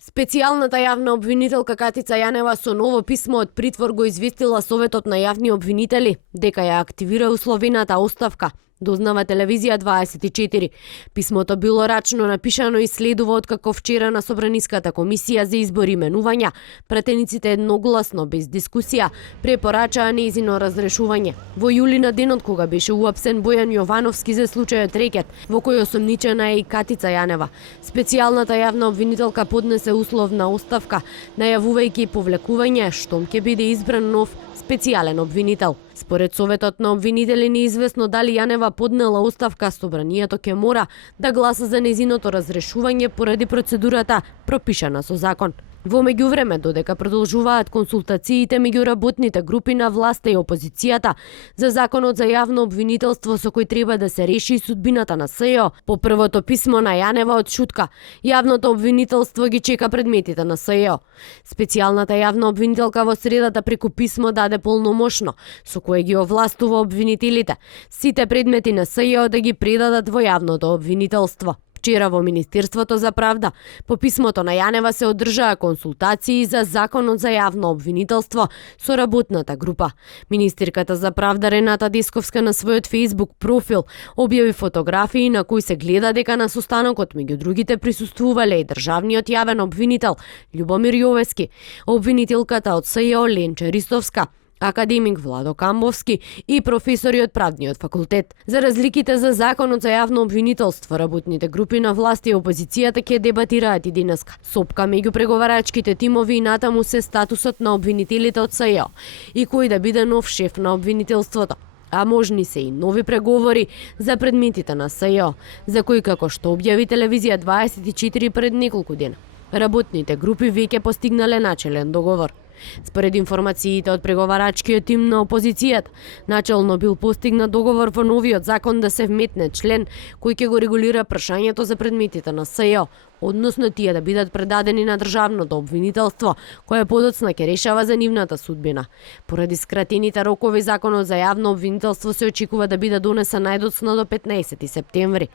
Специјалната јавна обвинителка Катица Јанева со ново писмо од притвор го известила Советот на јавни обвинители дека ја активира условината оставка, дознава телевизија 24. Писмото било рачно напишано и следува откако вчера на Собраниската комисија за избор и именувања пратениците едногласно без дискусија препорачаа нејзино разрешување. Во јули на денот кога беше уапсен Бојан Јовановски за случајот Рекет, во кој осомничена е и Катица Јанева, специјалната јавна обвинителка поднесе условна оставка, најавувајќи повлекување штом ќе биде избран нов специјален обвинител. Според Советот на обвинители неизвестно дали Јанева поднела оставка, собранието ќе мора да гласа за нејзиното разрешување поради процедурата пропишана со закон. Во меѓувреме, додека продолжуваат консултациите меѓу работните групи на власта и опозицијата за законот за јавно обвинителство со кој треба да се реши судбината на СЈО, по првото писмо на Јанева од Шутка, јавното обвинителство ги чека предметите на СЈО. Специјалната јавна обвинителка во средата преку писмо даде полномошно, со кое ги овластува обвинителите сите предмети на СЈО да ги предадат во јавното обвинителство. Вчера во Министерството за правда по писмото на Јанева се одржаа консултации за законот за јавно обвинителство со работната група. Министерката за правда Рената Десковска на својот Facebook профил објави фотографии на кои се гледа дека на состанокот меѓу другите присуствувале и државниот јавен обвинител Љубомир Јовески, обвинителката од СЈО Ленче Ристовска, академик Владо Камбовски и професори од Правниот факултет. За разликите за законот за јавно обвинителство, работните групи на власт и опозицијата ќе дебатираат и денеска. Сопка меѓу преговарачките тимови и натаму се статусот на обвинителите од СЈО и кој да биде нов шеф на обвинителството. А можни се и нови преговори за предметите на СЈО, за кои како што објави телевизија 24 пред неколку дена. Работните групи веќе постигнале начелен договор. Според информациите од преговарачкиот тим на опозицијата, начелно бил постигнат договор во новиот закон да се вметне член кој ќе го регулира прашањето за предметите на СЈО, односно тие да бидат предадени на државното обвинителство, кое подоцна ќе решава за нивната судбина. Поради скратените рокови, законот за јавно обвинителство се очекува да биде донесен најдоцна до 15 септември.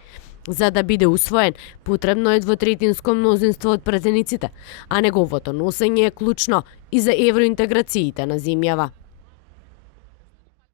За да биде усвоен, потребно е двотретинско мнозинство од пратениците, а неговото носење е клучно и за евроинтеграциите на земјава.